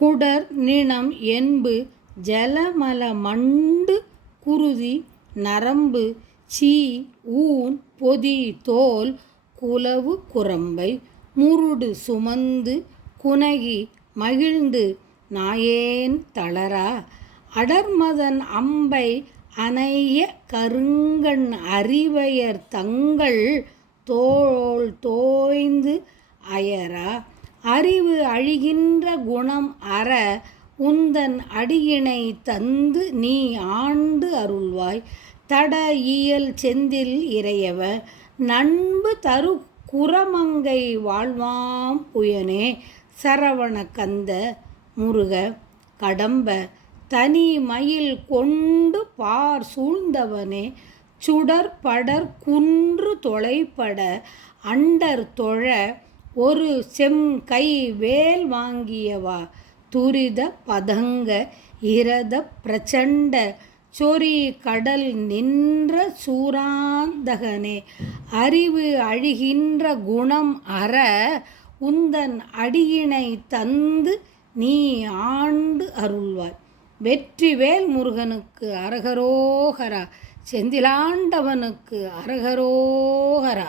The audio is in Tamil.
குடர் நிணம் என்பு ஜலமல மண்டு குருதி நரம்பு சீ ஊன் பொதி தோல் குலவு குரம்பை முருடு சுமந்து குனகி மகிழ்ந்து நாயேன் தளரா அடர்மதன் அம்பை அனைய கருங்கண் அறிவயர் தங்கள் தோள் தோய்ந்து அயரா அறிவு அழிகின்ற குணம் அற உந்தன் அடியினை தந்து நீ ஆண்டு அருள்வாய் தட இயல் செந்தில் இறையவ நண்பு தரு குரமங்கை வாழ்வாம் புயனே சரவண கந்த முருக கடம்ப தனி மயில் கொண்டு பார் சூழ்ந்தவனே சுடர் படர் குன்று தொலைப்பட அண்டர் தொழ ஒரு செம்கை வேல் வாங்கியவா துரித பதங்க இரத பிரச்சண்ட சொறி கடல் நின்ற சூராந்தகனே அறிவு அழிகின்ற குணம் அற உந்தன் அடியினை தந்து நீ ஆண்டு அருள்வாய். வெற்றிவேல் முருகனுக்கு அரகரோகரா. செந்திலாண்டவனுக்கு அரகரோகரா.